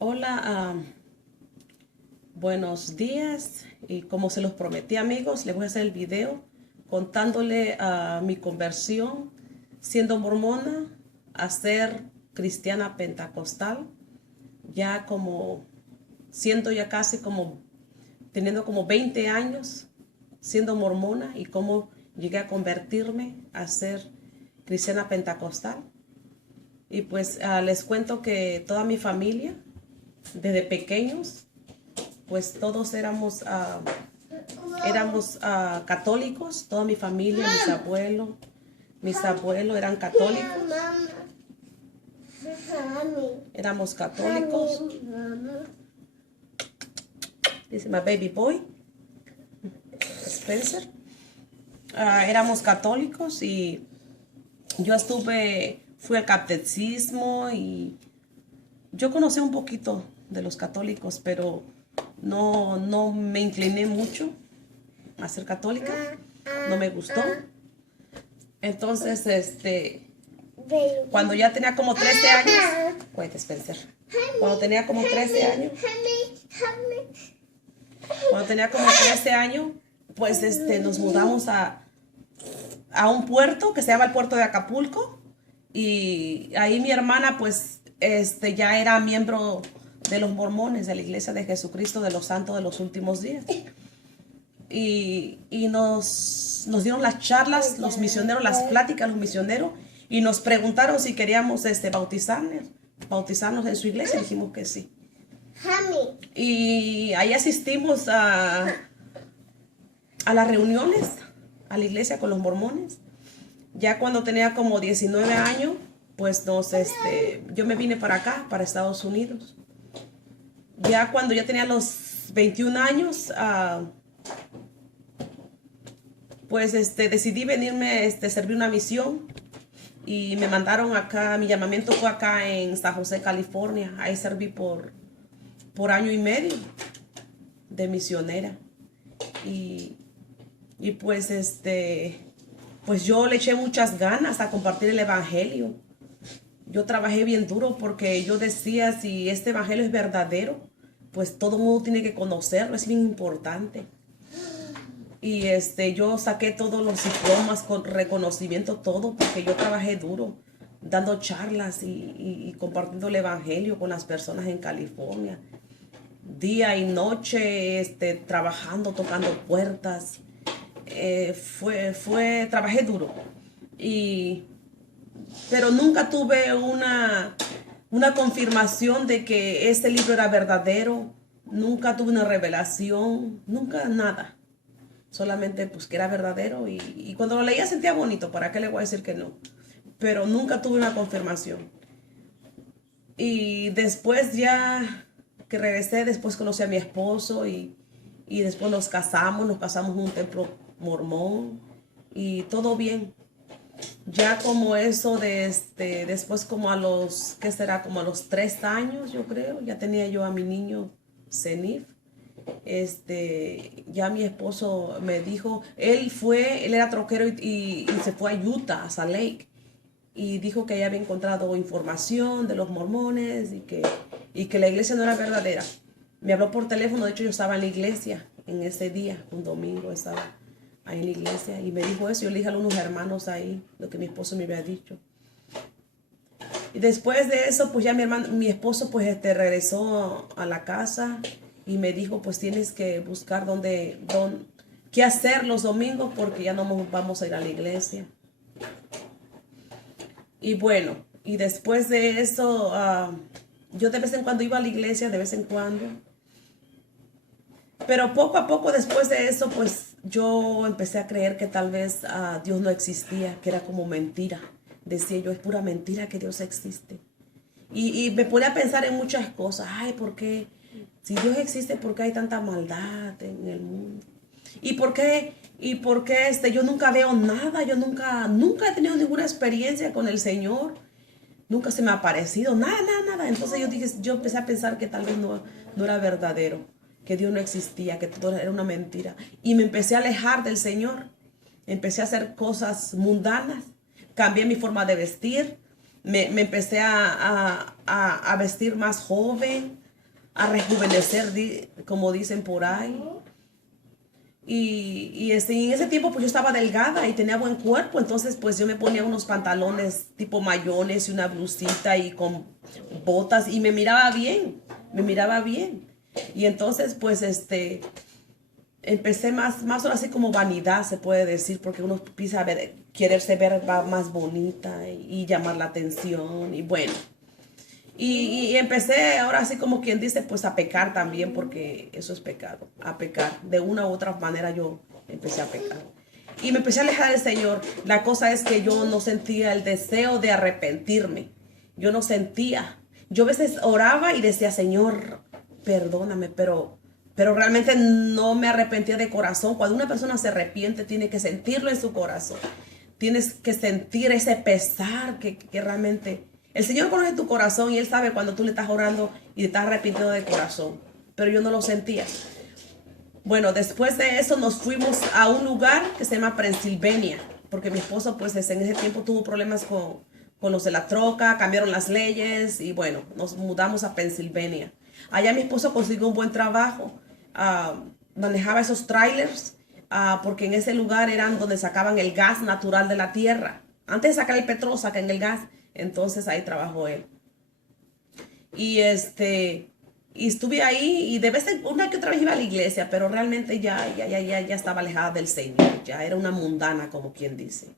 Hola, buenos días. Y como se los prometí, amigos, les voy a hacer el video contándole mi conversión siendo mormona a ser cristiana pentecostal, ya como siendo ya casi como teniendo como 20 años siendo mormona y cómo llegué a convertirme a ser cristiana pentecostal. Y pues les cuento que toda mi familia, desde pequeños, pues todos éramos católicos, toda mi familia, mis abuelos eran católicos, éramos católicos. Dice my baby boy, Spencer. Éramos católicos y yo fui al catecismo y yo conocí un poquito de los católicos, pero no me incliné mucho a ser católica, no me gustó. Entonces, cuando ya tenía como 13 años, cuéntame, Spencer, cuando tenía como 13 años, pues nos mudamos a un puerto que se llama el puerto de Acapulco, y ahí mi hermana pues ya era miembro de los mormones, de la Iglesia de Jesucristo de los Santos de los Últimos Días. Y nos dieron las charlas, los misioneros, las pláticas, los misioneros, y nos preguntaron si queríamos bautizarnos en su iglesia. Dijimos que sí. Y ahí asistimos a las reuniones, a la iglesia con los mormones. Ya cuando tenía como 19 años, pues yo me vine para acá, para Estados Unidos. Ya cuando ya tenía los 21 años, pues decidí venirme servir una misión, y me mandaron acá. Mi llamamiento fue acá en San José, California. Ahí serví por año y medio de misionera. Y pues yo le eché muchas ganas a compartir el evangelio. Yo trabajé bien duro porque yo decía, si este evangelio es verdadero, pues todo el mundo tiene que conocerlo, es bien importante. Y yo saqué todos los diplomas con reconocimiento, todo, porque yo trabajé duro dando charlas y compartiendo el evangelio con las personas en California, día y noche, trabajando, tocando puertas. Trabajé duro. Pero nunca tuve una confirmación de que este libro era verdadero. Nunca tuve una revelación, nunca nada. Solamente pues que era verdadero, y cuando lo leía sentía bonito. ¿Para qué le voy a decir que no? Pero nunca tuve una confirmación. Y después, ya que regresé, después conocí a mi esposo, y después nos casamos en un templo mormón y todo bien. Ya como eso después, como a los, ¿qué será? Como a los 3 años, yo creo, ya tenía yo a mi niño Zenith. Ya mi esposo me dijo, él era troquero, y se fue a Utah, a Salt Lake, y dijo que ella había encontrado información de los mormones, y que la iglesia no era verdadera. Me habló por teléfono. De hecho, yo estaba en la iglesia en ese día, un domingo estaba ahí en la iglesia, y me dijo eso. Yo le dije a unos hermanos ahí lo que mi esposo me había dicho. Y después de eso, pues ya mi esposo pues regresó a la casa, y me dijo, pues tienes que buscar qué hacer los domingos, porque ya no vamos a ir a la iglesia. Y bueno, y después de eso, yo de vez en cuando iba a la iglesia, de vez en cuando. Pero poco a poco, después de eso, pues yo empecé a creer que tal vez Dios no existía, que era como mentira. Decía yo, es pura mentira que Dios existe. Y me ponía a pensar en muchas cosas. Ay, ¿por qué? Si Dios existe, ¿por qué hay tanta maldad en el mundo? ¿Y por qué? Yo nunca veo nada? Yo nunca he tenido ninguna experiencia con el Señor. Nunca se me ha aparecido nada, nada, nada. Entonces yo empecé a pensar que tal vez no era verdadero, que Dios no existía, que todo era una mentira. Y me empecé a alejar del Señor. Empecé a hacer cosas mundanas. Cambié mi forma de vestir. Me empecé a vestir más joven, a rejuvenecer, como dicen por ahí. Y en ese tiempo pues yo estaba delgada y tenía buen cuerpo, entonces pues yo me ponía unos pantalones tipo mayones y una blusita y con botas y me miraba bien, me miraba bien. Y entonces pues empecé más ahora así como vanidad se puede decir, porque uno empieza a quererse ver más bonita y llamar la atención y bueno. Y empecé ahora así como quien dice, pues a pecar también, porque eso es pecado, a pecar. De una u otra manera yo empecé a pecar. Y me empecé a alejar del Señor. La cosa es que yo no sentía el deseo de arrepentirme. Yo no sentía. Yo a veces oraba y decía, Señor, perdóname, pero realmente no me arrepentía de corazón. Cuando una persona se arrepiente, tiene que sentirlo en su corazón. Tienes que sentir ese pesar que realmente... El Señor conoce tu corazón y Él sabe cuando tú le estás orando y te estás arrepintiendo de corazón. Pero yo no lo sentía. Bueno, después de eso nos fuimos a un lugar que se llama Pennsylvania. Porque mi esposo pues en ese tiempo tuvo problemas con los de la troca, cambiaron las leyes y bueno, nos mudamos a Pennsylvania. Allá mi esposo consiguió un buen trabajo. Manejaba esos trailers. Porque en ese lugar eran donde sacaban el gas natural de la tierra. Antes de sacar el petróleo, sacan el gas. Entonces ahí trabajó él. Y y estuve ahí y de vez en una que otra vez iba a la iglesia, pero realmente ya estaba alejada del Señor. Ya era una mundana, como quien dice.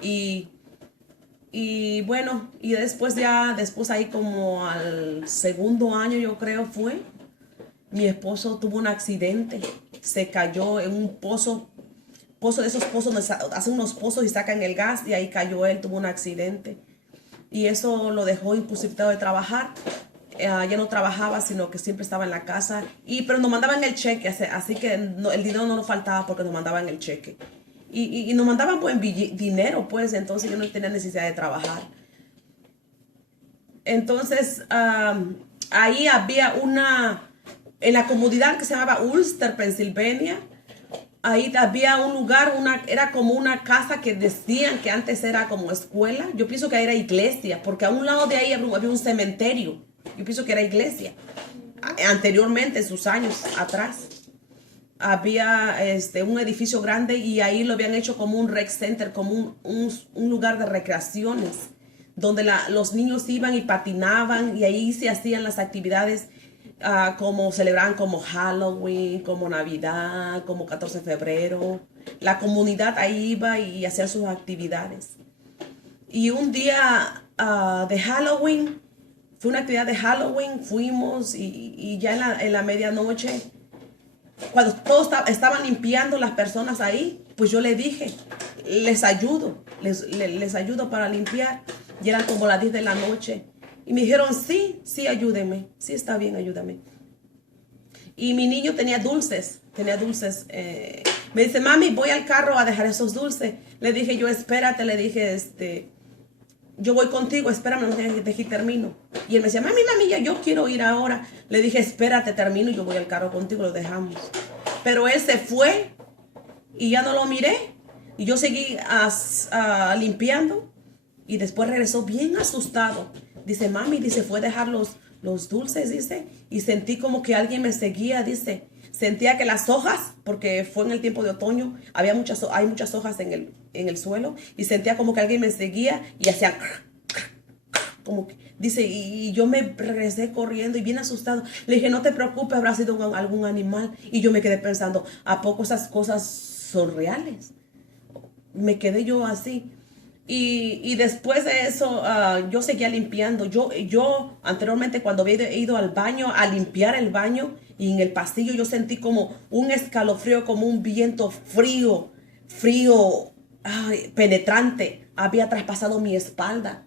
Y bueno, y después ahí como al segundo año yo creo fue, mi esposo tuvo un accidente. Se cayó en un pozo de esos pozos donde hacen unos pozos y sacan el gas y ahí cayó él, tuvo un accidente. Y eso lo dejó imposibilitado de trabajar. Ya no trabajaba, sino que siempre estaba en la casa. Pero nos mandaban el cheque, así que el dinero no nos faltaba porque nos mandaban el cheque. Y nos mandaban buen dinero, pues, entonces yo no tenía necesidad de trabajar. Entonces, ahí había en la comunidad que se llamaba Ulster, Pennsylvania. Ahí había un lugar, era como una casa que decían que antes era como escuela. Yo pienso que era iglesia, porque a un lado de ahí había un cementerio. Yo pienso que era iglesia. Anteriormente, en sus años atrás, había un edificio grande y ahí lo habían hecho como un rec center, como un lugar de recreaciones, donde los niños iban y patinaban y ahí se hacían las actividades. Como celebraban como Halloween, como Navidad, como 14 de febrero. La comunidad ahí iba y hacía sus actividades. Y un día de Halloween, fue una actividad de Halloween, fuimos y ya en la medianoche, cuando todos estaban limpiando las personas ahí, pues yo le dije, les ayudo, les ayudo para limpiar. Y eran como las 10 de la noche. Y me dijeron, sí, ayúdenme. Sí, está bien, ayúdame. Y mi niño tenía dulces. Me dice, mami, voy al carro a dejar esos dulces. Le dije yo, espérate, le dije, yo voy contigo, espérame, no deje y termino. Y él me decía, mami, yo quiero ir ahora. Le dije, espérate, termino y yo voy al carro contigo, lo dejamos. Pero él se fue y ya no lo miré. Y yo seguí limpiando. Y después regresó bien asustado. Dice, mami, fue a dejar los dulces, dice. Y sentí como que alguien me seguía, dice. Sentía que las hojas, porque fue en el tiempo de otoño, hay muchas hojas en el suelo. Y sentía como que alguien me seguía y hacía... Como que, dice, y yo me regresé corriendo y bien asustado. Le dije, no te preocupes, habrá sido algún animal. Y yo me quedé pensando, ¿a poco esas cosas son reales? Me quedé yo así. Y después de eso, yo seguía limpiando. Yo anteriormente cuando había ido al baño, a limpiar el baño, y en el pasillo yo sentí como un escalofrío, como un viento frío, penetrante, había traspasado mi espalda.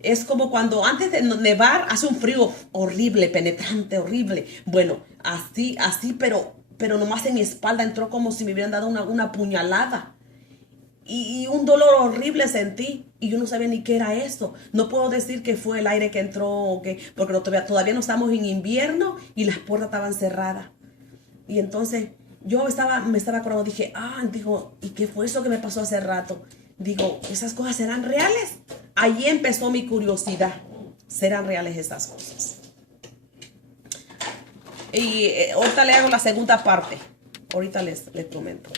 Es como cuando antes de nevar hace un frío horrible, penetrante, horrible. Bueno, así, pero nomás en mi espalda entró como si me hubieran dado una puñalada. Y un dolor horrible sentí y yo no sabía ni qué era eso. No puedo decir que fue el aire que entró porque todavía no estamos en invierno y las puertas estaban cerradas. Y entonces me estaba acordando, digo, ¿y qué fue eso que me pasó hace rato? Digo, ¿esas cosas serán reales? Allí empezó mi curiosidad. ¿Serán reales esas cosas? Y ahorita le hago la segunda parte. Ahorita les comento.